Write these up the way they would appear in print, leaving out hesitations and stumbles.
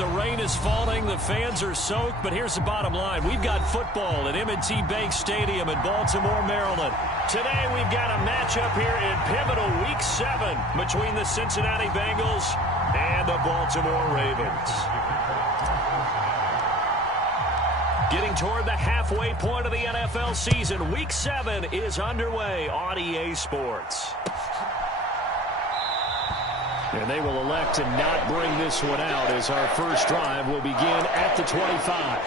The rain is falling. The fans are soaked. But here's the bottom line. We've got football at M&T Bank Stadium in Baltimore, Maryland. Today we've got a matchup here in pivotal Week 7 between the Cincinnati Bengals and the Baltimore Ravens. Getting toward the halfway point of the NFL season, Week 7 is underway on EA Sports. And they will elect to not bring this one out as our first drive will begin at the 25.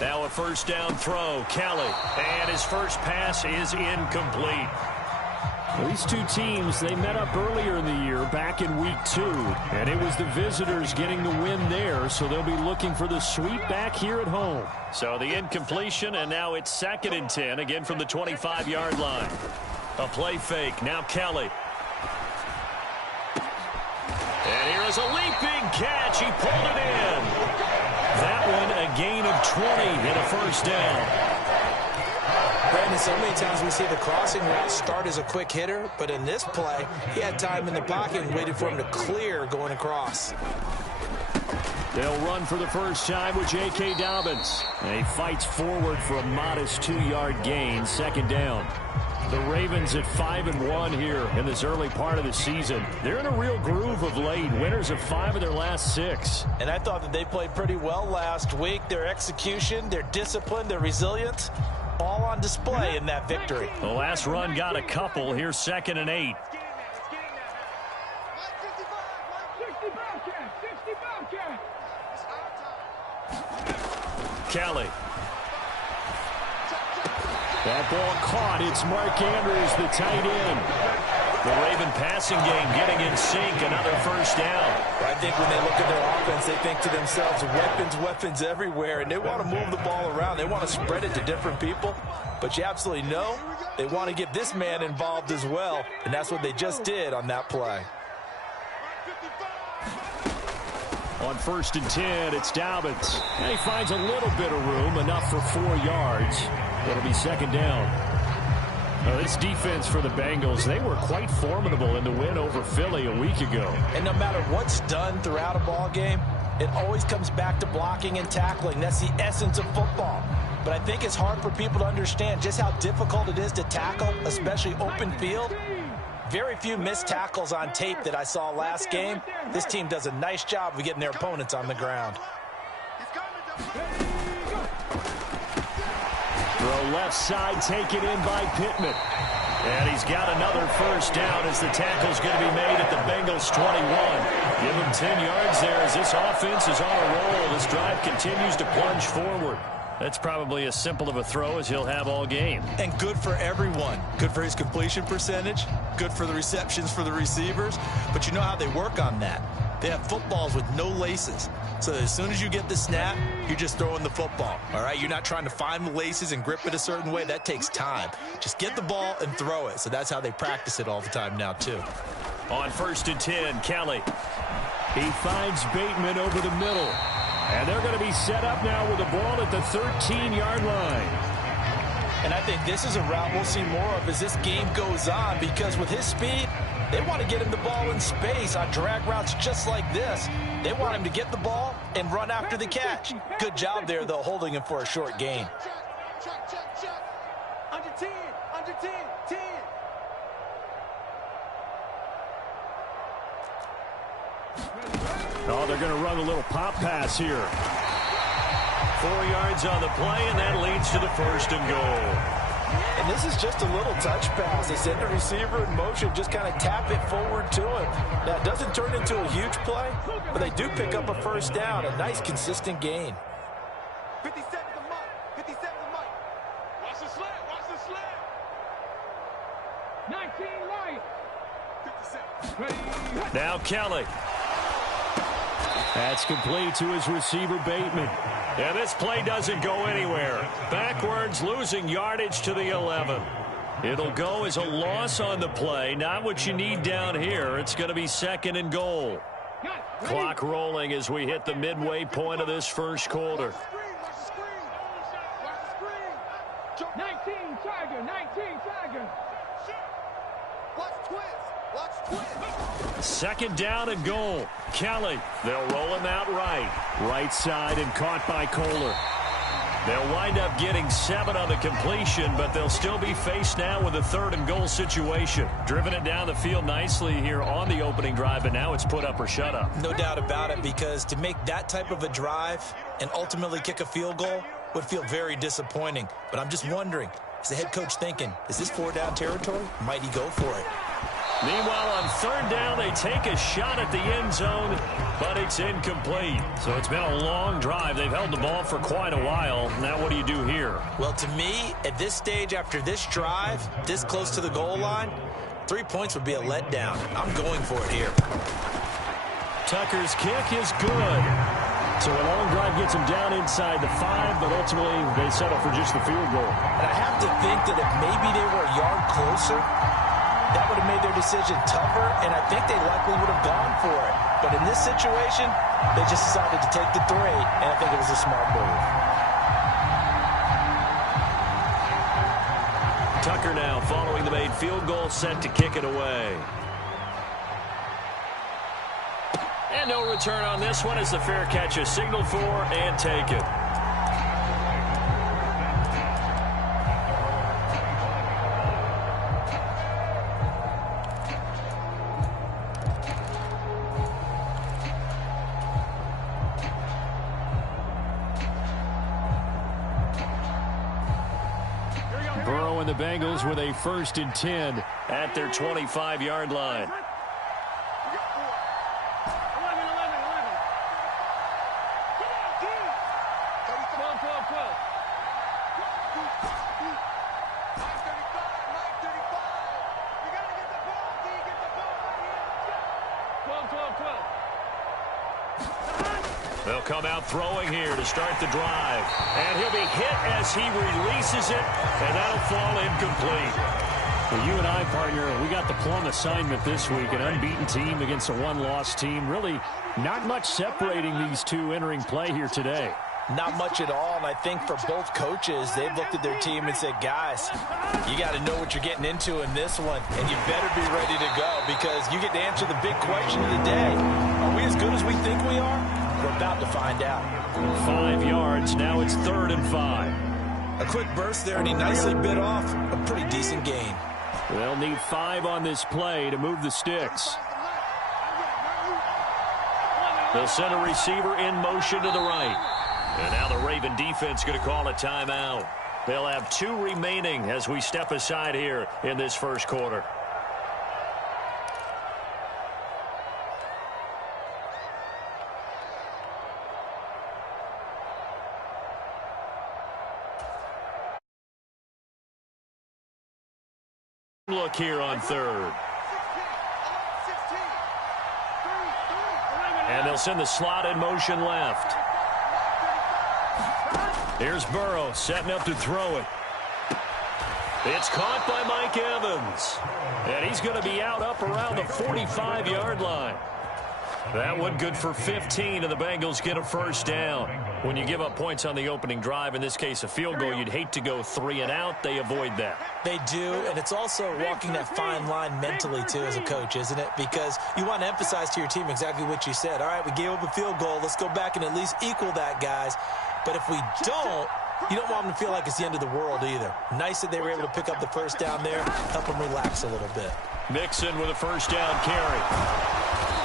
Now a first down throw, Kelly, and his first pass is incomplete. Well, these two teams, they met up earlier in the year back in Week 2, and it was the visitors getting the win there, so they'll be looking for the sweep back here at home. So the incompletion, and now it's 2nd and 10, again from the 25-yard line. A play fake, now Kelly. And here is a leaping catch. He pulled it in. That one a gain of 20 and a first down. Brandon, so many times we see the crossing route start as a quick hitter, but in this play, he had time in the pocket and waited for him to clear going across. They'll run for the first time with J.K. Dobbins. And he fights forward for a modest 2-yard gain, 2nd down. The Ravens at 5-1 here in this early part of the season. They're in a real groove of late. Winners of 5 of their last 6. And I thought that they played pretty well last week. Their execution, their discipline, their resilience, all on display in that victory. The last run got a couple. Here's 2nd and 8. Kelly. That ball caught. It's Mark Andrews, the tight end. The Raven passing game getting in sync. Another first down. I think when they look at their offense, they think to themselves, weapons everywhere, and they want to move the ball around. They want to spread it to different people. But you absolutely know they want to get this man involved as well, and that's what they just did on that play. On 1st and 10, it's Dobbins. And he finds a little bit of room, enough for 4 yards. It'll be 2nd down. Now, this defense for the Bengals, they were quite formidable in the win over Philly a week ago. And no matter what's done throughout a ball game, it always comes back to blocking and tackling. That's the essence of football. But I think it's hard for people to understand just how difficult it is to tackle, especially open field. Very few missed tackles on tape that I saw last game. This team does a nice job of getting their opponents on the ground. Throw left side, taken in by Pittman. And he's got another first down as the tackle's going to be made at the Bengals 21. Give him 10 yards there as this offense is on a roll. This drive continues to plunge forward. That's probably as simple of a throw as he'll have all game. And good for everyone. Good for his completion percentage. Good for the receptions for the receivers. But you know how they work on that. They have footballs with no laces. So as soon as you get the snap, you're just throwing the football. All right, you're not trying to find the laces and grip it a certain way. That takes time. Just get the ball and throw it. So that's how they practice it all the time now, too. On 1st and 10, Kelly. He finds Bateman over the middle. And they're going to be set up now with the ball at the 13-yard line. And I think this is a route we'll see more of as this game goes on, because with his speed, they want to get him the ball in space on drag routes just like this. They want him to get the ball and run after the catch. Good job there, though, holding him for a short gain. Under 10, under 10, 10. Oh, they're going to run a little pop pass here. 4 yards on the play, and that leads to the 1st and goal. And this is just a little touch pass. They send the receiver in motion, just kind of tap it forward to him. Now, it doesn't turn into a huge play, but they do pick up a first down, a nice, consistent gain. 57 the mark, 57 the mark. Watch the slant, watch the slant. 19 right. 57. Now Kelly. That's complete to his receiver, Bateman. And this play doesn't go anywhere. Backwards, losing yardage to the 11. It'll go as a loss on the play. Not what you need down here. It's going to be 2nd and goal. Clock rolling as we hit the midway point of this first quarter. 19 Tiger, 19 Tiger. Watch twist, watch twist. 2nd down and goal. Kelly, they'll roll him out right side and caught by Kohler. They'll wind up getting 7 on the completion, but they'll still be faced now with a 3rd and goal situation. Driven it down the field nicely here on the opening drive, but now it's put up or shut up. No doubt about it, because to make that type of a drive and ultimately kick a field goal would feel very disappointing. But I'm just wondering, is the head coach thinking, is this 4-down territory? Might he go for it? Meanwhile, on 3rd down, they take a shot at the end zone, but it's incomplete. So it's been a long drive. They've held the ball for quite a while. Now what do you do here? Well, to me, at this stage, after this drive, this close to the goal line, 3 points would be a letdown. I'm going for it here. Tucker's kick is good. So a long drive gets him down inside the 5, but ultimately they settle for just the field goal. And I have to think that if maybe they were a yard closer, that would have made their decision tougher, and I think they likely would have gone for it. But in this situation, they just decided to take the 3, and I think it was a smart move. Tucker now following the made field goal, set to kick it away. And no return on this one as the fair catch is signaled for and taken. Burrow and the Bengals with a 1st and 10 at their 25-yard line. They'll come out throwing here to start the drive. And he'll be hit as he releases it, and that'll fall incomplete. Well, you and I, partner, we got the plum assignment this week. An unbeaten team against a one-loss team. Really not much separating these two entering play here today. Not much at all, and I think for both coaches, they've looked at their team and said, guys, you got to know what you're getting into in this one, and you better be ready to go because you get to answer the big question of the day. Are we as good as we think we are? We're about to find out. 5 yards, now it's 3rd and 5. A quick burst there, and he nicely bit off a pretty decent gain. They'll need 5 on this play to move the sticks. They'll send a receiver in motion to the right. And now the Raven defense going to call a timeout. They'll have 2 remaining as we step aside here in this first quarter. Look here on 3rd. And they'll send the slot in motion left. Here's Burrow setting up to throw it. It's caught by Mike Evans. And he's going to be out up around the 45-yard line. That one good for 15, and the Bengals get a 1st down. When you give up points on the opening drive, in this case a field goal, you'd hate to go 3 and out. They avoid that. They do, and it's also walking that fine line mentally, too, as a coach, isn't it? Because you want to emphasize to your team exactly what you said. All right, we gave up a field goal. Let's go back and at least equal that, guys. But if we don't, you don't want them to feel like it's the end of the world either. Nice that they were able to pick up the 1st down there, help them relax a little bit. Mixon with a 1st down carry.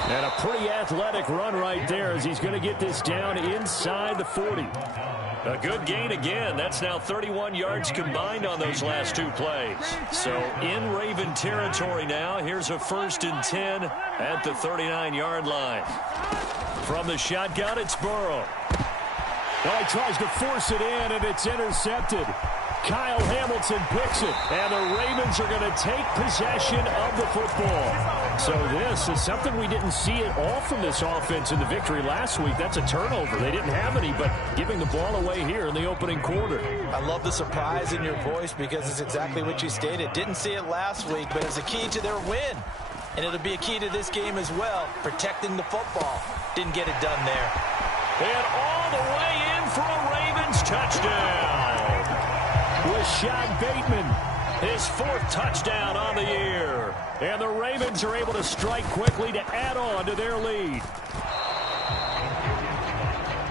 And a pretty athletic run right there as he's going to get this down inside the 40. A good gain again. That's now 31 yards combined on those last 2 plays. So in Raven territory now. Here's a 1st and 10 at the 39-yard line. From the shotgun, it's Burrow. Well, he tries to force it in, and it's intercepted. Kyle Hamilton Hamilton picks it, and the Ravens are going to take possession of the football. So this is something we didn't see at all from this offense in the victory last week. That's a turnover. They didn't have any, but giving the ball away here in the opening quarter. I love the surprise in your voice because it's exactly what you stated. Didn't see it last week, but it's a key to their win. And it'll be a key to this game as well, protecting the football. Didn't get it done there. And all the way in for a Ravens touchdown. Rashad Bateman, his 4th touchdown on the year. And the Ravens are able to strike quickly to add on to their lead.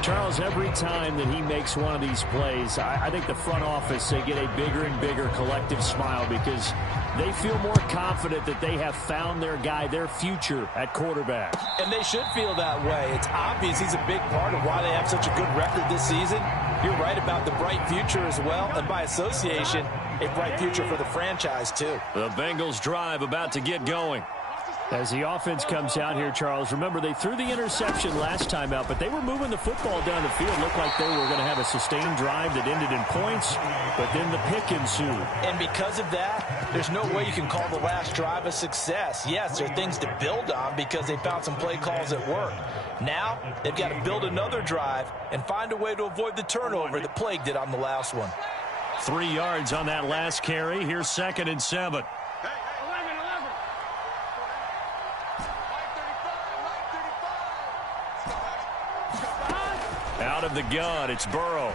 Charles, every time that he makes one of these plays, I think the front office, they get a bigger and bigger collective smile because they feel more confident that they have found their guy, their future at quarterback. And they should feel that way. It's obvious he's a big part of why they have such a good record this season. You're right about the bright future as well, and by association, a bright future for the franchise too. The Bengals drive about to get going. As the offense comes out here, Charles, remember they threw the interception last time out, but they were moving the football down the field. Looked like they were going to have a sustained drive that ended in points, but then the pick ensued. And because of that, there's no way you can call the last drive a success. Yes, there are things to build on because they found some play calls at work. Now, they've got to build another drive and find a way to avoid the turnover that plagued it on the last one. 3 yards on that last carry. Here's 2nd and 7. Out of the gun, it's Burrow.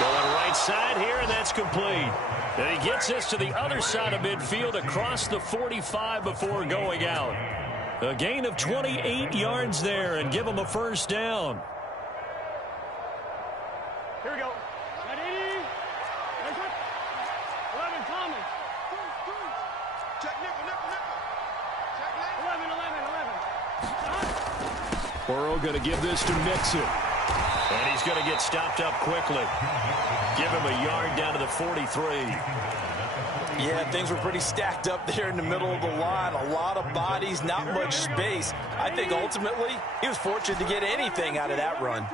Going right side here, and that's complete. And he gets this to the other side of midfield across the 45 before going out. A gain of 28 yards there and give him a first down. Here we go. Ready? 11, Thomas. Check nickel. Check nickel. 11. Burrow going to give this to Mixon. And he's going to get stopped up quickly. Give him a yard down to the 43. Yeah, things were pretty stacked up there in the middle of the line. A lot of bodies, not much space. I think ultimately he was fortunate to get anything out of that run.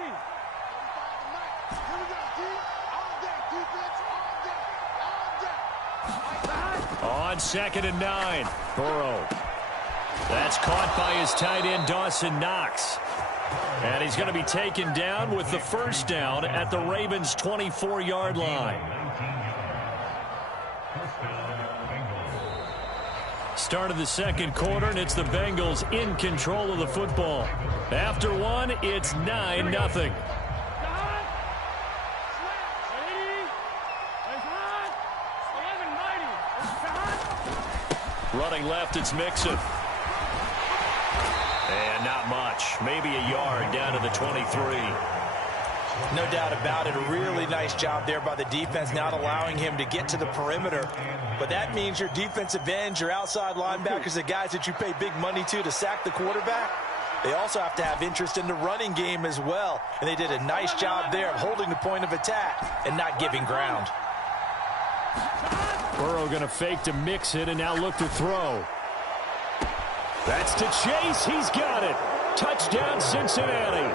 On 2nd and 9, Burrow. That's caught by his tight end, Dawson Knox. And he's going to be taken down with the first down at the Ravens' 24-yard line. Start of the second quarter, and it's the Bengals in control of the football. After one, it's 9-0. Running left, it's Mixon. And not much. Maybe a yard down to the 23. No doubt about it. A really nice job there by the defense, not allowing him to get to the perimeter. But that means your defensive ends, your outside linebackers, the guys that you pay big money to sack the quarterback, they also have to have interest in the running game as well. And they did a nice job there of holding the point of attack and not giving ground. Burrow going to fake to Mixon and now look to throw. That's to Chase. He's got it. Touchdown, Cincinnati.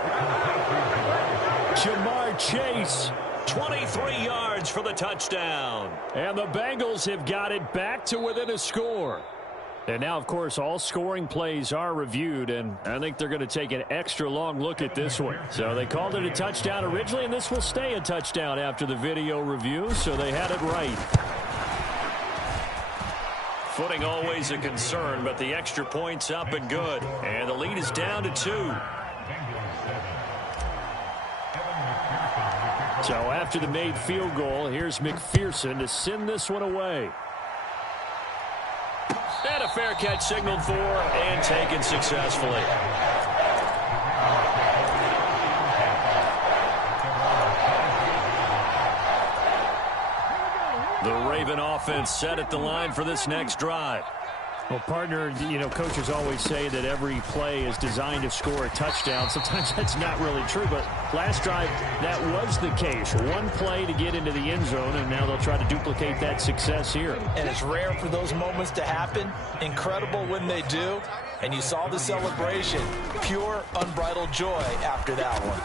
Jamar Chase, 23 yards for the touchdown. And the Bengals have got it back to within a score. And now, of course, all scoring plays are reviewed, and I think they're going to take an extra long look at this one. So they called it a touchdown originally, and this will stay a touchdown after the video review, so they had it right. Footing always a concern, but the extra point's up and good. And the lead is down to 2. So after the made field goal, here's McPherson to send this one away. And a fair catch signaled for and taken successfully. The Raven offense set at the line for this next drive. Well, partner, coaches always say that every play is designed to score a touchdown. Sometimes that's not really true, but last drive, that was the case. One play to get into the end zone, and now they'll try to duplicate that success here. And it's rare for those moments to happen. Incredible when they do. And you saw the celebration. Pure, unbridled joy after that one.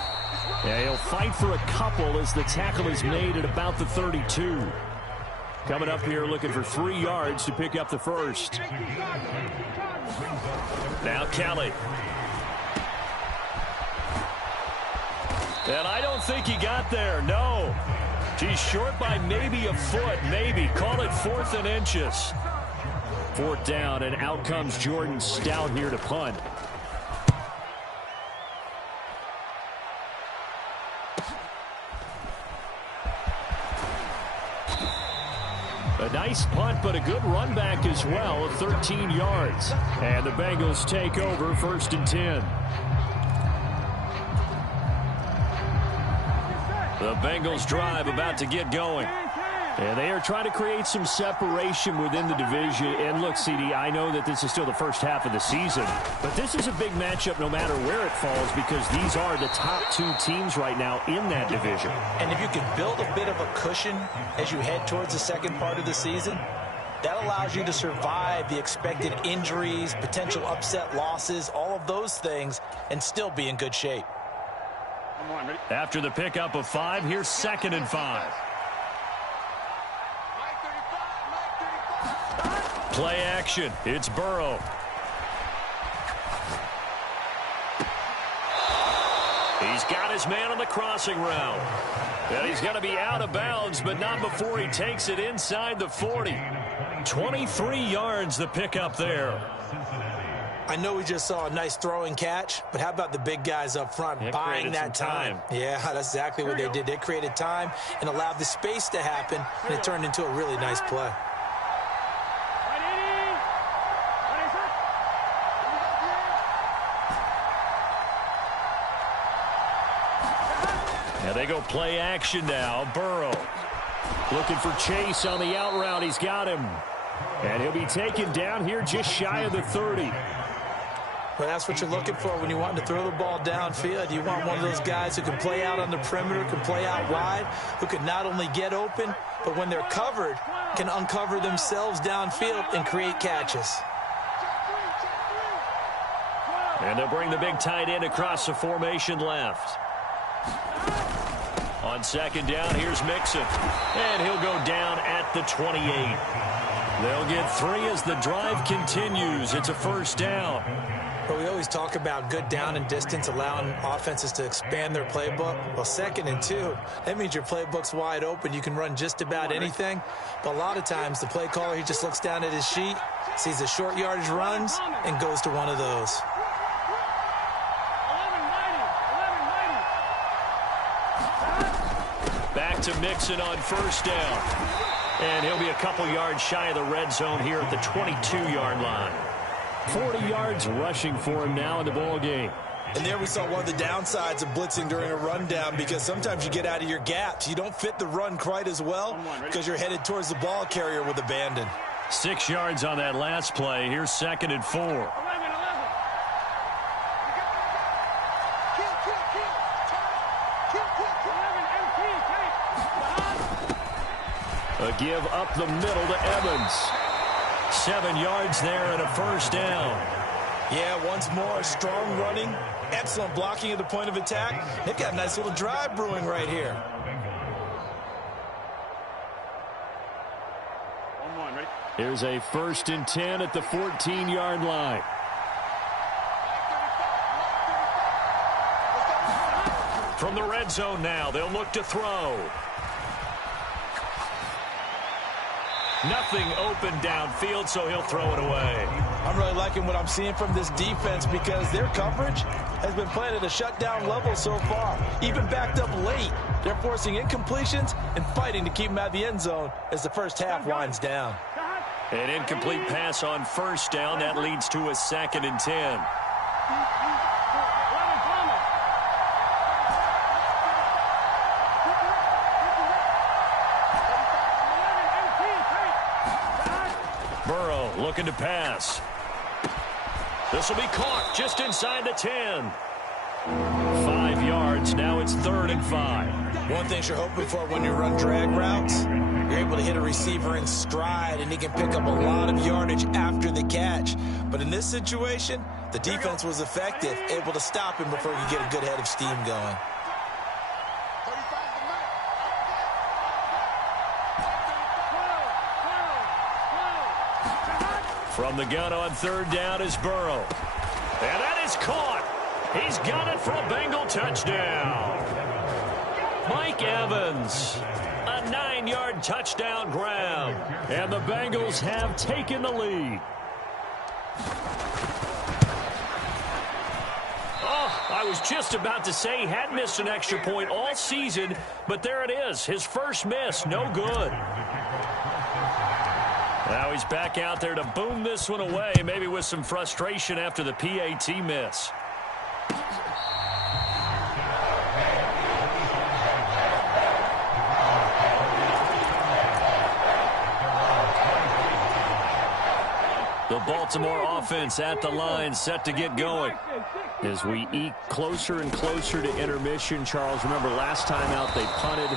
Yeah, he'll fight for a couple as the tackle is made at about the 32. Coming up here looking for 3 yards to pick up the first. Now Kelly. And I don't think he got there, no. He's short by maybe a foot, maybe. Call it 4th and inches. 4th down, and out comes Jordan Stout here to punt. A nice punt, but a good run back as well of 13 yards. And the Bengals take over 1st and 10. The Bengals drive about to get going. And they are trying to create some separation within the division. And look, CD, I know that this is still the first half of the season, but this is a big matchup no matter where it falls because these are the top 2 teams right now in that division. And if you can build a bit of a cushion as you head towards the second part of the season, that allows you to survive the expected injuries, potential upset losses, all of those things, and still be in good shape. After the pickup of 5, here's 2nd and 5. Play action. It's Burrow. He's got his man on the crossing route. And he's going to be out of bounds, but not before he takes it inside the 40. 23 yards the pickup there. I know we just saw a nice throwing catch, but how about the big guys up front buying that time? Yeah, that's exactly what they did. They created time and allowed the space to happen, and it turned into a really nice play. Now they go play action now. Burrow looking for Chase on the out route. He's got him. And he'll be taken down here just shy of the 30. Well, that's what you're looking for when you want to throw the ball downfield. You want one of those guys who can play out on the perimeter, can play out wide, who can not only get open, but when they're covered, can uncover themselves downfield and create catches. And they'll bring the big tight end across the formation left. On 2nd down, here's Mixon. And he'll go down at the 28. They'll get 3 as the drive continues. It's a 1st down. But we always talk about good down and distance, allowing offenses to expand their playbook. Well, 2nd and 2, that means your playbook's wide open. You can run just about anything. But a lot of times, the play caller, he just looks down at his sheet, sees the short yardage runs, and goes to one of those. Back to Mixon on 1st down. And he'll be a couple yards shy of the red zone here at the 22-yard line. 40 yards rushing for him now in the ball game. And there we saw one of the downsides of blitzing during a rundown, because sometimes you get out of your gaps. You don't fit the run quite as well because you're headed towards the ball carrier with abandon. 6 yards on that last play. Here's 2nd and 4. A give up the middle to Evans. 7 yards there and a 1st down. Yeah, once more, strong running, excellent blocking at the point of attack. They've got a nice little drive brewing right here. Here's a 1st and 10 at the 14-yard line. From the red zone now, they'll look to throw. Nothing open downfield, so he'll throw it away. I'm really liking what I'm seeing from this defense because their coverage has been playing at a shutdown level so far. Even backed up late, they're forcing incompletions and fighting to keep them out of the end zone as the first half winds down. An incomplete pass on 1st down. That leads to a 2nd and 10. Burrow looking to pass. This will be caught just inside the 10. 5 yards. Now it's 3rd and 5. One thing you're hoping for when you run drag routes, you're able to hit a receiver in stride, and he can pick up a lot of yardage after the catch. But in this situation, the defense was effective, able to stop him before you get a good head of steam going. From the gun on third down is Burrow. And that is caught. He's got it for a Bengal touchdown. Mike Evans, a 9-yard touchdown grab. And the Bengals have taken the lead. Oh, I was just about to say he had missed an extra point all season, but there it is. His first miss, no good. Now he's back out there to boom this one away, maybe with some frustration after the PAT miss. The Baltimore offense at the line, set to get going. As we eke closer and closer to intermission, Charles, remember last time out they punted.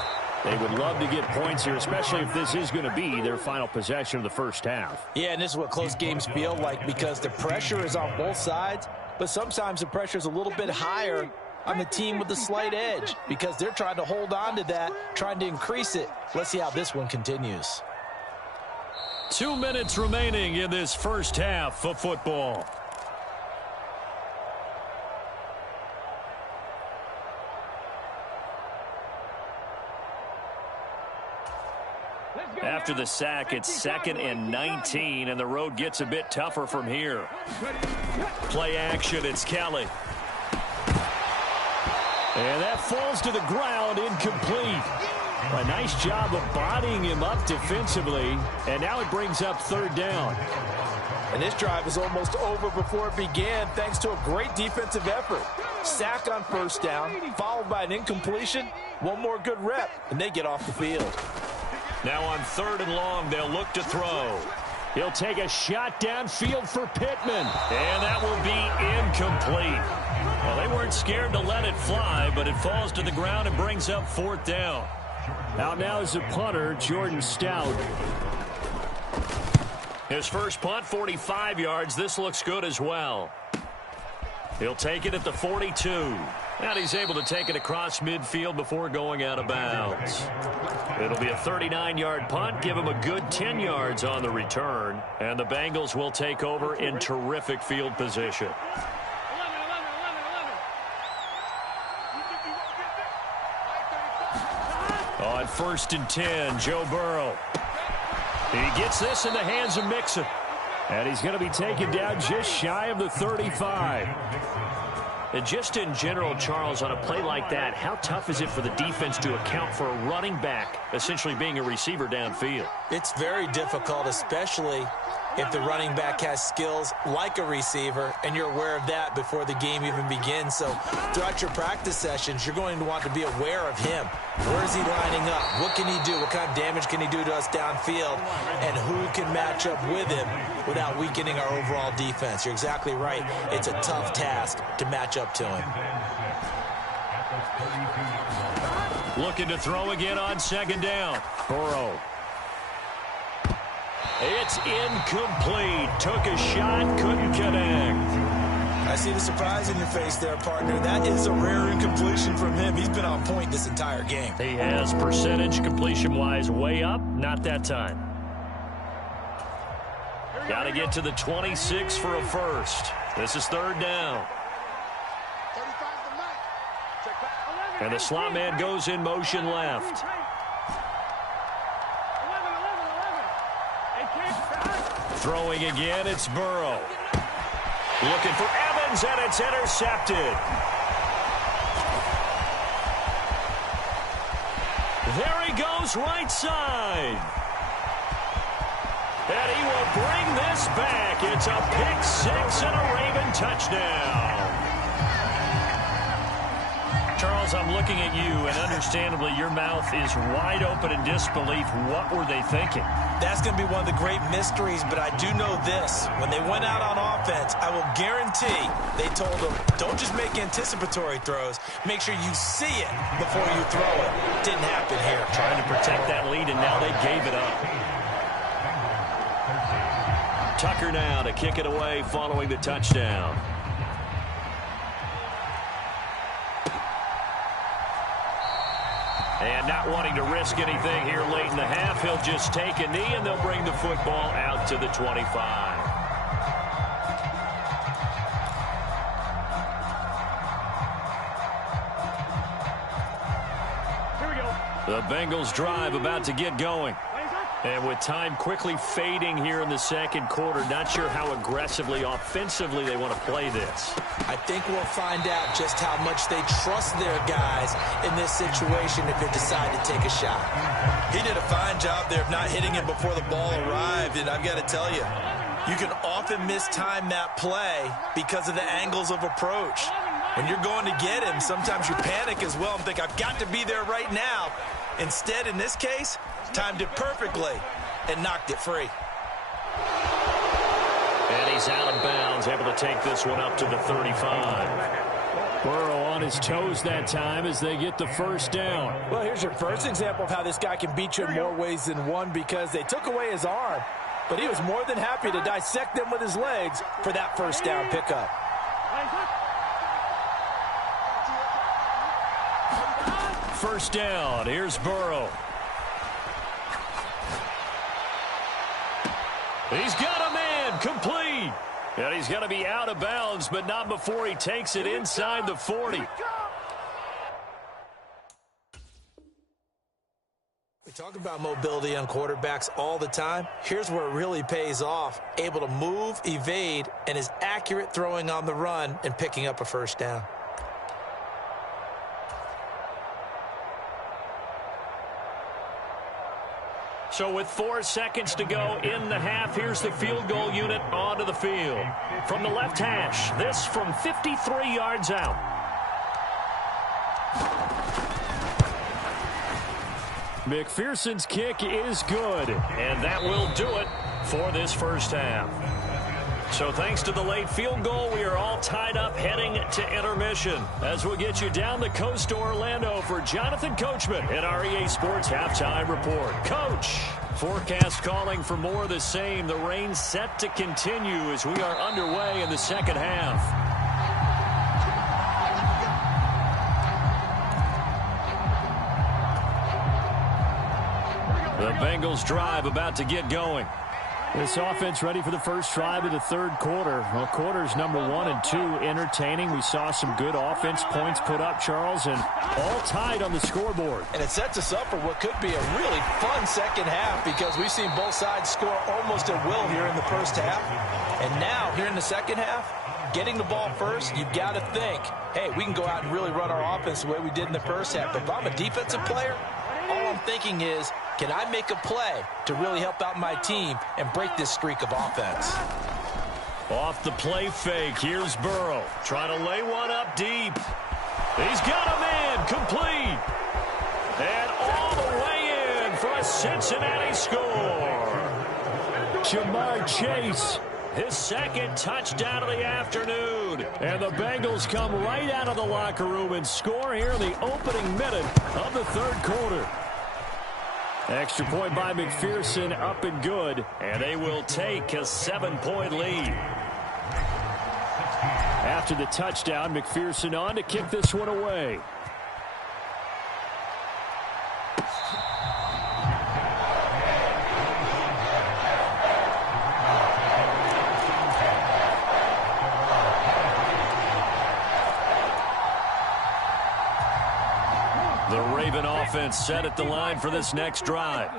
They would love to get points here, especially if this is going to be their final possession of the first half. Yeah, and this is what close games feel like because the pressure is on both sides, but sometimes the pressure is a little bit higher on the team with the slight edge because they're trying to hold on to that, trying to increase it. Let's see how this one continues. 2 minutes remaining in this first half of football. After the sack, it's 2nd and 19, and the road gets a bit tougher from here. Play action, it's Kelly. And that falls to the ground, incomplete. A nice job of bodying him up defensively, and now it brings up third down. And this drive is almost over before it began thanks to a great defensive effort. Sack on first down, followed by an incompletion. One more good rep, and they get off the field. Now on 3rd and long, they'll look to throw. He'll take a shot downfield for Pittman. And that will be incomplete. Well, they weren't scared to let it fly, but it falls to the ground and brings up 4th down. Out now is the punter, Jordan Stout. His first punt, 45 yards. This looks good as well. He'll take it at the 42. And he's able to take it across midfield before going out of bounds. It'll be a 39-yard punt, give him a good 10 yards on the return. And the Bengals will take over in terrific field position. On 1st and 10, Joe Burrow. He gets this in the hands of Mixon. And he's going to be taken down just shy of the 35. And just in general, Charles, on a play like that, how tough is it for the defense to account for a running back essentially being a receiver downfield? It's very difficult, especially if the running back has skills like a receiver, and you're aware of that before the game even begins. So throughout your practice sessions, you're going to want to be aware of him. Where is he lining up? What can he do? What kind of damage can he do to us downfield? And who can match up with him without weakening our overall defense? You're exactly right. It's a tough task to match up to him. Looking to throw again on 2nd down. Burrow. It's incomplete. Took a shot, couldn't connect. I see the surprise in your face there, partner. That is a rare incompletion from him. He's been on point this entire game. He has percentage completion-wise way up. Not that time. Got to get to the 26 for a first. This is 3rd down. And the slot man goes in motion left. Throwing again, it's Burrow. Looking for Evans, and it's intercepted. There he goes, right side. And he will bring this back. It's a pick six and a Raven touchdown. Charles, I'm looking at you, and understandably, your mouth is wide open in disbelief. What were they thinking? That's going to be one of the great mysteries, but I do know this. When they went out on offense, I will guarantee they told them, don't just make anticipatory throws. Make sure you see it before you throw it. Didn't happen here. Trying to protect that lead, and now they gave it up. Tucker now to kick it away following the touchdown. And not wanting to risk anything here late in the half, he'll just take a knee, and they'll bring the football out to the 25. The Bengals drive about to get going. And with time quickly fading here in the second quarter, not sure how aggressively, offensively they want to play this. I think we'll find out just how much they trust their guys in this situation if they decide to take a shot. He did a fine job there of not hitting him before the ball arrived, and I've got to tell you, you can often mistime that play because of the angles of approach. When you're going to get him, sometimes you panic as well and think, I've got to be there right now. Instead, in this case, timed it perfectly and knocked it free. And he's out of bounds, able to take this one up to the 35. Burrow on his toes that time as they get the first down. Well, here's your first example of how this guy can beat you in more ways than one, because they took away his arm, but he was more than happy to dissect them with his legs for that first down pickup. First down, here's Burrow. He's got a man, complete. And he's going to be out of bounds, but not before he takes it inside the 40. We talk about mobility on quarterbacks all the time. Here's where it really pays off. Able to move, evade, and is accurate throwing on the run and picking up a first down. So with 4 seconds to go in the half, here's the field goal unit onto the field. From the left hash, this from 53 yards out. McPherson's kick is good, and that will do it for this first half. So thanks to the late field goal, we are all tied up heading to intermission. As we'll get you down the coast to Orlando for Jonathan Coachman at our EA Sports Halftime Report. Coach, forecast calling for more of the same. The rain set to continue as we are underway in the second half. The Bengals drive about to get going. This offense ready for the first drive of the third quarter. Well, quarters number 1 and 2 entertaining. We saw some good offense points put up, Charles, and all tied on the scoreboard. And it sets us up for what could be a really fun second half, because we've seen both sides score almost at will here in the first half. And now, here in the second half, getting the ball first, you've got to think, hey, we can go out and really run our offense the way we did in the first half. But if I'm a defensive player, all I'm thinking is, can I make a play to really help out my team and break this streak of offense? Off the play fake, here's Burrow. Trying to lay one up deep. He's got a man, complete. And all the way in for a Cincinnati score. Jamar Chase, his second touchdown of the afternoon. And the Bengals come right out of the locker room and score here in the opening minute of the third quarter. Extra point by McPherson, up and good, and they will take a 7-point lead. After the touchdown, McPherson on to kick this one away. The Raven offense set at the line for this next drive.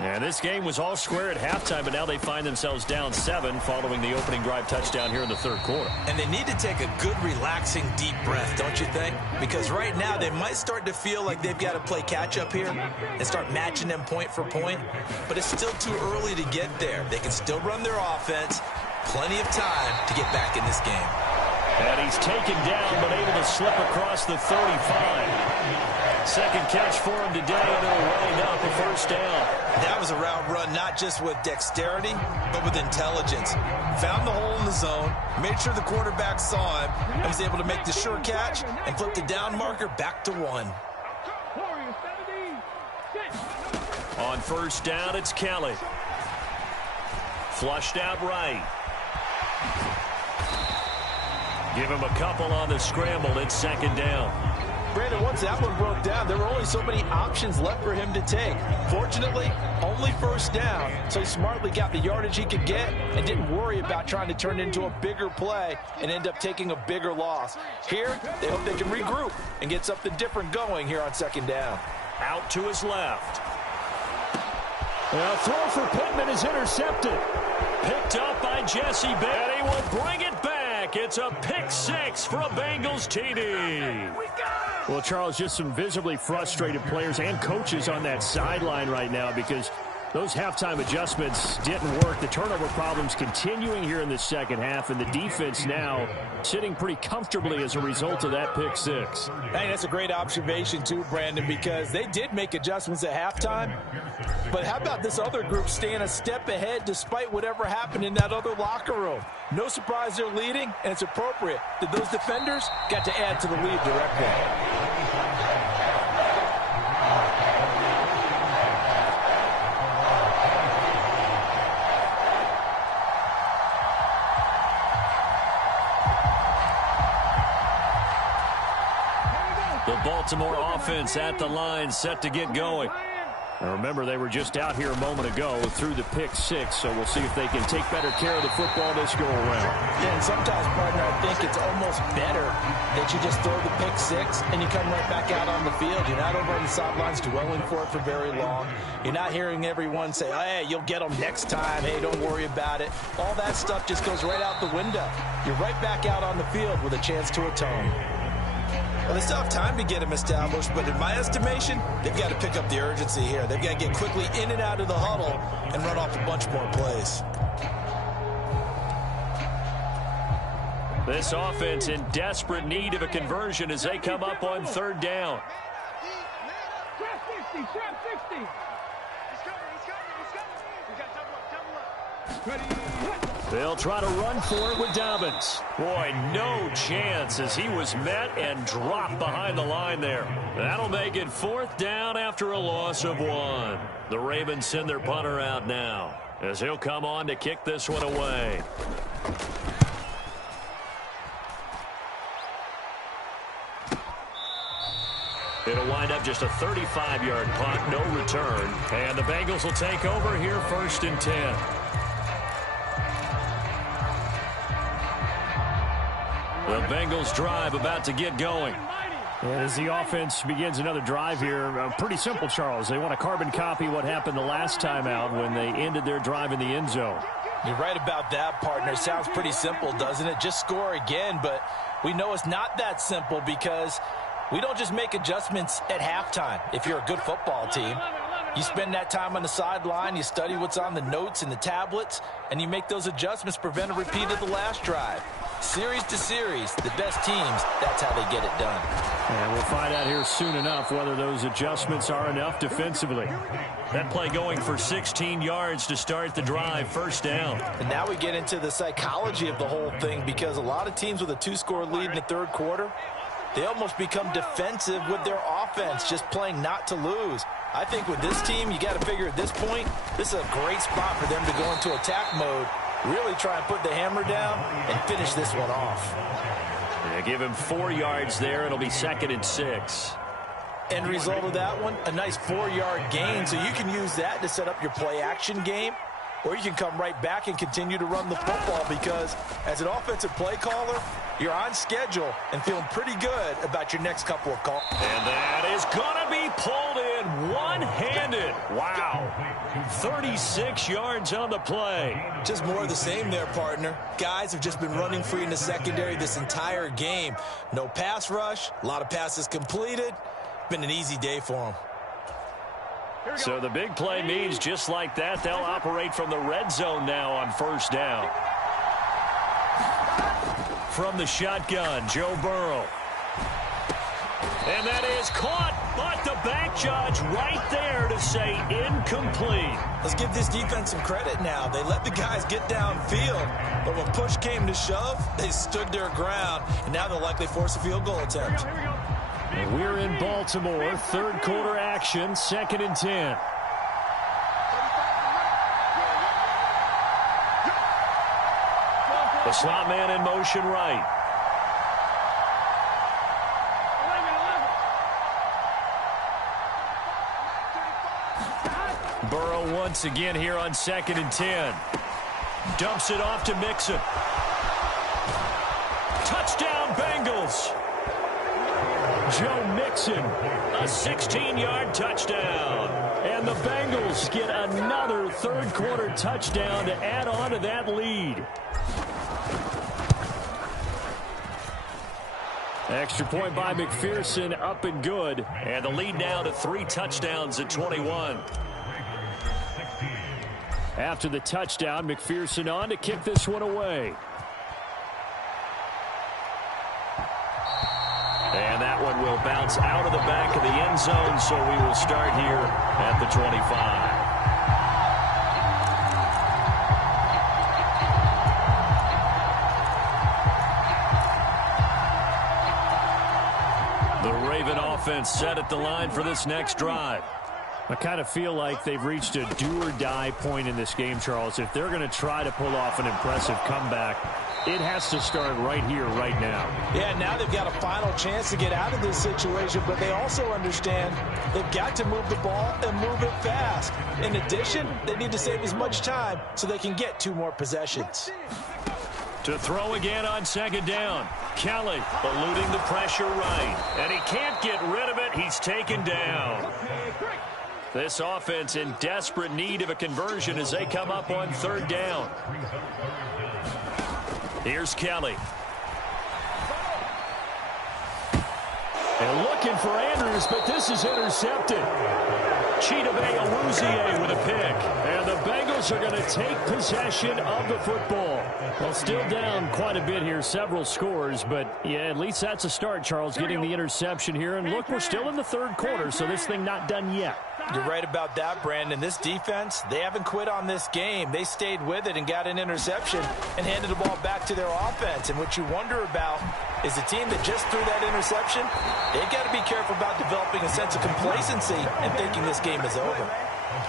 And this game was all square at halftime, but now they find themselves down 7 following the opening drive touchdown here in the third quarter. And they need to take a good, relaxing, deep breath, don't you think? Because right now they might start to feel like they've got to play catch-up here and start matching them point for point. But it's still too early to get there. They can still run their offense. Plenty of time to get back in this game. And he's taken down, but able to slip across the 35. Second catch for him today, and it'll wind up a first down. That was a route run not just with dexterity, but with intelligence. Found the hole in the zone, made sure the quarterback saw him, and was able to make the sure catch and flip the down marker back to 1. On first down, it's Kelly. Flushed out right. Give him a couple on the scramble. It's second down. Brandon, once that one broke down, there were only so many options left for him to take. Fortunately, only first down, so he smartly got the yardage he could get and didn't worry about trying to turn it into a bigger play and end up taking a bigger loss. Here, they hope they can regroup and get something different going here on second down. Out to his left. The throw for Pittman is intercepted. Picked up by Jesse Bates. And he will bring it back. It's a pick six for a Bengals TD. Well, Charles, just some visibly frustrated players and coaches on that sideline right now because those halftime adjustments didn't work. The turnover problems continuing here in the second half, and the defense now sitting pretty comfortably as a result of that pick six. Hey, that's a great observation too, Brandon, because they did make adjustments at halftime. But how about this other group staying a step ahead despite whatever happened in that other locker room? No surprise they're leading, and it's appropriate that those defenders got to add to the lead directly. The Baltimore offense at the line, set to get going. And remember, they were just out here a moment ago through the pick six, so we'll see if they can take better care of the football this go-around. Yeah, and sometimes, partner, I think it's almost better that you just throw the pick six and you come right back out on the field. You're not over on the sidelines dwelling for it for very long. You're not hearing everyone say, hey, you'll get them next time. Hey, don't worry about it. All that stuff just goes right out the window. You're right back out on the field with a chance to atone. Well, they still have time to get him established, but in my estimation, they've got to pick up the urgency here. They've got to get quickly in and out of the huddle and run off a bunch more plays. This offense in desperate need of a conversion as they come up on third down. Trap 60, trap 60. He's coming. We got double up. Ready. They'll try to run for it with Dobbins. Boy, no chance as he was met and dropped behind the line there. That'll make it fourth down after a loss of one. The Ravens send their punter out now as he'll come on to kick this one away. It'll wind up just a 35-yard punt, no return. And the Bengals will take over here first and 10. The Bengals drive about to get going. As the offense begins another drive here, pretty simple, Charles. They want to carbon copy what happened the last time out when they ended their drive in the end zone. You're right about that, partner. Sounds pretty simple, doesn't it? Just score again, but we know it's not that simple because we don't just make adjustments at halftime if you're a good football team. You spend that time on the sideline, you study what's on the notes and the tablets, and you make those adjustments, prevent a repeat of the last drive. Series to series, the best teams, that's how they get it done. And we'll find out here soon enough whether those adjustments are enough defensively. That play going for 16 yards to start the drive, first down. And now we get into the psychology of the whole thing because a lot of teams with a two-score lead in the third quarter, they almost become defensive with their offense, just playing not to lose. I think with this team, you got to figure at this point, this is a great spot for them to go into attack mode, really try and put the hammer down and finish this one off. They give him 4 yards there. It'll be 2nd and 6. End result of that one, a nice 4-yard gain, so you can use that to set up your play-action game, or you can come right back and continue to run the football because as an offensive play caller, you're on schedule and feeling pretty good about your next couple of calls. And that is going to be pulled in one-handed. Wow. 36 yards on the play. Just more of the same there, partner. Guys have just been running free in the secondary this entire game. No pass rush, a lot of passes completed. Been an easy day for them. So the big play means just like that, they'll operate from the red zone now on first down. From the shotgun, Joe Burrow. And that is caught, but the back judge right there to say incomplete. Let's give this defense some credit now. They let the guys get downfield, but when push came to shove, they stood their ground, and now they'll likely force a field goal attempt. And we're in Baltimore, third quarter action, 2nd and 10. The slot man in motion right. Burrow once again here on 2nd and 10. Dumps it off to Mixon. Touchdown, Bengals. Joe Mixon, a 16-yard touchdown. And the Bengals get another third-quarter touchdown to add on to that lead. Extra point by McPherson, up and good. And the lead now to 3 touchdowns at 21. After the touchdown, McPherson on to kick this one away. And that one will bounce out of the back of the end zone, so we will start here at the 25. The Raven offense set at the line for this next drive. I kind of feel like they've reached a do-or-die point in this game, Charles. If they're going to try to pull off an impressive comeback, it has to start right here, right now. Yeah, now they've got a final chance to get out of this situation, but they also understand they've got to move the ball and move it fast. In addition, they need to save as much time so they can get 2 more possessions. To throw again on second down. Kelly eluding the pressure right. And he can't get rid of it. He's taken down. This offense in desperate need of a conversion as they come up on third down. Here's Kelly. And looking for Andrews, but this is intercepted. Chidobe Awuzie with a pick. And the Bengals are going to take possession of the football. Well, still down quite a bit here, several scores, but yeah, at least that's a start, Charles, getting the interception here. And look, we're still in the third quarter, so this thing not done yet. You're right about that, Brandon. This defense, they haven't quit on this game. They stayed with it and got an interception and handed the ball back to their offense. And what you wonder about is the team that just threw that interception, they've got to be careful about developing a sense of complacency and thinking this game is over.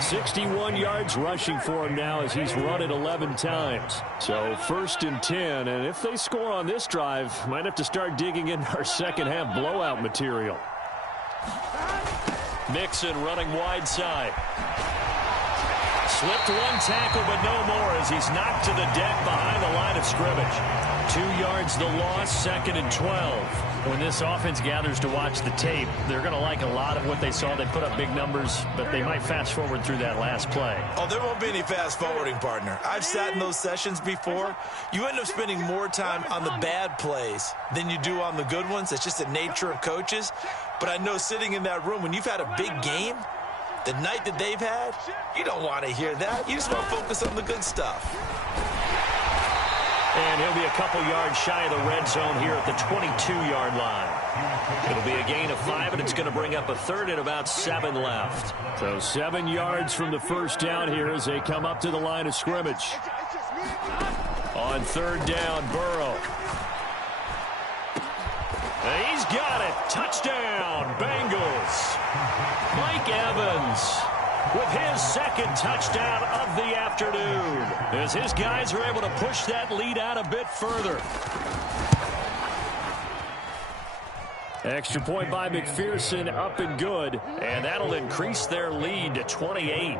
61 yards rushing for him now as he's run it 11 times. So 1st and 10, and if they score on this drive, might have to start digging into our second half blowout material. Mixon running wide side. Slipped one tackle, but no more as he's knocked to the deck behind the line of scrimmage. 2 yards the loss, 2nd and 12. When this offense gathers to watch the tape, they're going to like a lot of what they saw. They put up big numbers, but they might fast forward through that last play. Oh, there won't be any fast forwarding, partner. I've sat in those sessions before. You end up spending more time on the bad plays than you do on the good ones. It's just the nature of coaches. But I know sitting in that room, when you've had a big game, the night that they've had, you don't want to hear that. You just want to focus on the good stuff. And he'll be a couple yards shy of the red zone here at the 22-yard line. It'll be a gain of 5, and it's going to bring up a third and about 7 left. So 7 yards from the first down here as they come up to the line of scrimmage. On third down, Burrow. And he's got it. Touchdown, Bengals. Mike Evans with his 2nd touchdown of the afternoon, as his guys are able to push that lead out a bit further. Extra point by McPherson, up and good, and that'll increase their lead to 28.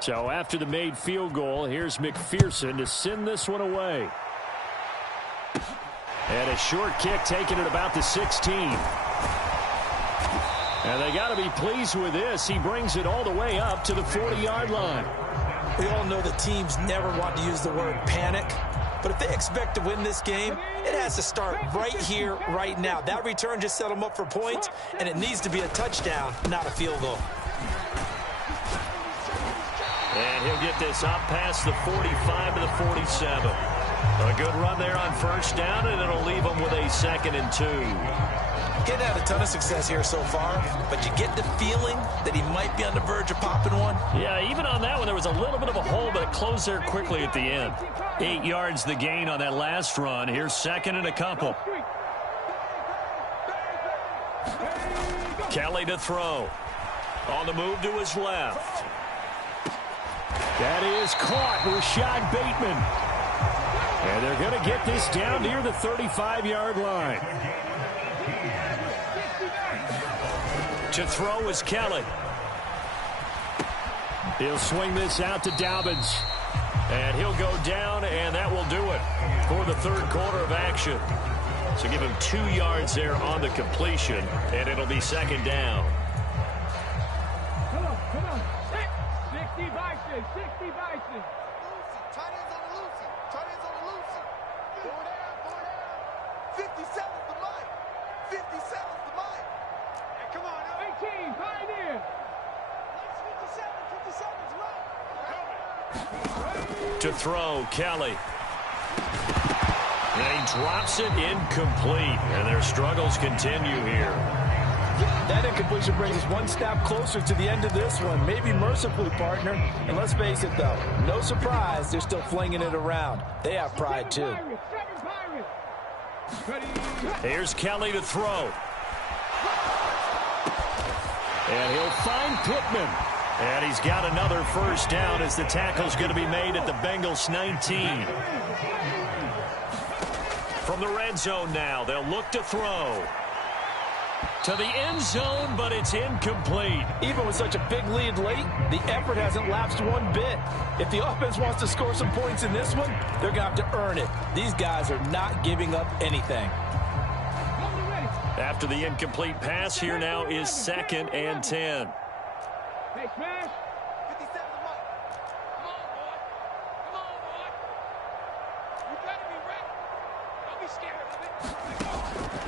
So after the made field goal, here's McPherson to send this one away. And a short kick taken at about the 16. And they got to be pleased with this. He brings it all the way up to the 40-yard line. We all know the teams never want to use the word panic. But if they expect to win this game, it has to start right here, right now. That return just set them up for points, and it needs to be a touchdown, not a field goal. And he'll get this up past the 45 to the 47. A good run there on first down, and it'll leave him with a 2nd and 2. He's had a ton of success here so far, but you get the feeling that he might be on the verge of popping one. Yeah, even on that one, there was a little bit of a hole, but it closed there quickly at the end. 8 yards the gain on that last run. Here's 2nd and a couple. Kelly to throw. On the move to his left. That is caught, Rashad Bateman. And they're going to get this down near the 35-yard line. To throw is Kelly. He'll swing this out to Dobbins. And he'll go down, and that will do it for the third quarter of action. So give him 2 yards there on the completion, and it'll be second down. Come on. 60 Bison. Tight ends on the Lucy. Four down. 57's the mic. 57's the mic. Hey, come on. 18, Pioneer. 57's right. To throw, Kelly. And he drops it incomplete. And their struggles continue here. That incompletion brings us one step closer to the end of this one. Maybe mercifully, partner. And let's face it, though, no surprise, they're still flinging it around. They have pride, too. Here's Kelly to throw. And he'll find Pittman. And he's got another first down as the tackle's going to be made at the Bengals 19. From the red zone now, they'll look to throw. To the end zone, but it's incomplete. Even with such a big lead late, the effort hasn't lapsed one bit. If the offense wants to score some points in this one, they're going to have to earn it. These guys are not giving up anything. After the incomplete pass, here now is 2nd and 10. Hey, smash. 57's the mic. Come on, boy. You better be ready. Don't be scared of it.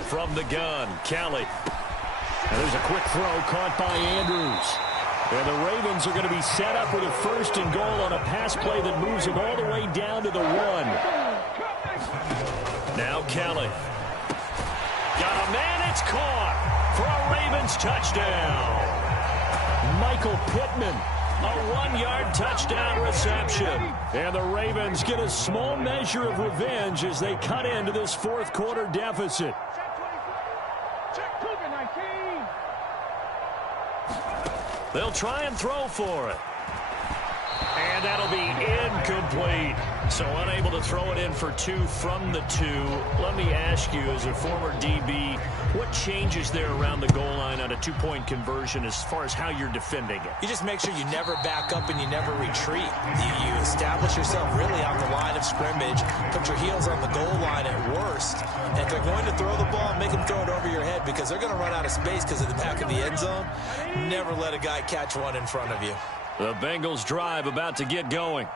From the gun, Kelly. And there's a quick throw caught by Andrews. And the Ravens are going to be set up with a 1st and goal on a pass play that moves them all the way down to the 1. Now Kelly. Got a man, it's caught for a Ravens touchdown. Michael Pittman, a 1-yard touchdown reception. And the Ravens get a small measure of revenge as they cut into this 4th quarter deficit. Check Cougar 19. They'll try and throw for it. And that'll be incomplete. So unable to throw it in for 2 from the 2. Let me ask you, as a former DB, what changes there around the goal line on a 2-point conversion as far as how you're defending it? You just make sure you never back up and you never retreat. You establish yourself really on the line of scrimmage, put your heels on the goal line at worst, and if they're going to throw the ball, make them throw it over your head because they're going to run out of space because of the back of the end zone. Never let a guy catch one in front of you. The Bengals drive about to get going.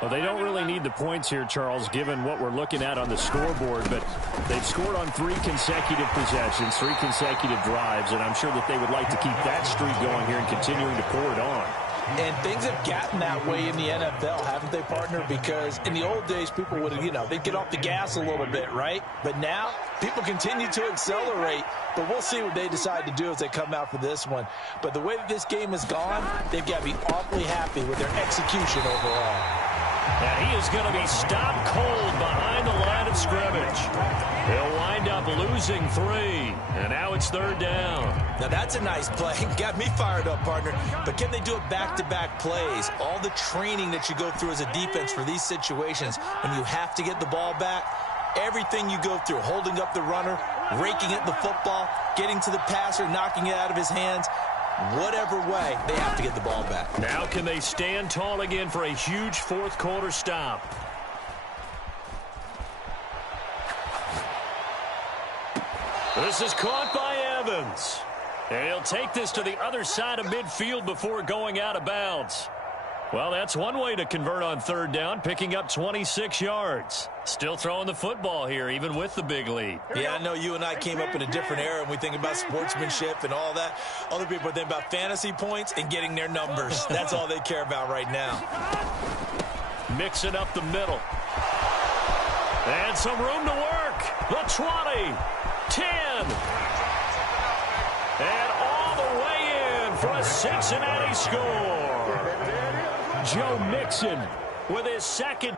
Well, they don't really need the points here, Charles, given what we're looking at on the scoreboard, but they've scored on 3 consecutive possessions, 3 consecutive drives, and I'm sure that they would like to keep that streak going here and continuing to pour it on. And things have gotten that way in the NFL, haven't they, partner? Because in the old days, people would, they'd get off the gas a little bit, right? But now, people continue to accelerate. But we'll see what they decide to do as they come out for this one. But the way that this game has gone, they've got to be awfully happy with their execution overall. And he is going to be stopped cold behind the line of scrimmage. He'll wind up losing 3. And now it's 3rd down. Now that's a nice play. Got me fired up, partner. But can they do it back-to-back plays? All the training that you go through as a defense for these situations, when you have to get the ball back, everything you go through, holding up the runner, raking at the football, getting to the passer, knocking it out of his hands, whatever way, they have to get the ball back. Now can they stand tall again for a huge 4th quarter stop? This is caught by Evans. And he'll take this to the other side of midfield before going out of bounds. Well, that's one way to convert on 3rd down, picking up 26 yards. Still throwing the football here, even with the big lead. Yeah, I know you and I came up in a different era, and we think about sportsmanship and all that. Other people think about fantasy points and getting their numbers. That's all they care about right now. Mixing up the middle. And some room to work. The 20, 10. And all the way in for a Cincinnati score. Joe Mixon with his 2nd.